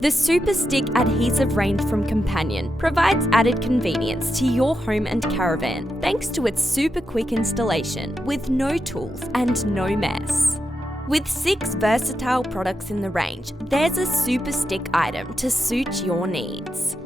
The Supastick Adhesive range from Companion provides added convenience to your home and caravan thanks to its super quick installation with no tools and no mess. With 6 versatile products in the range, there's a Supastick item to suit your needs.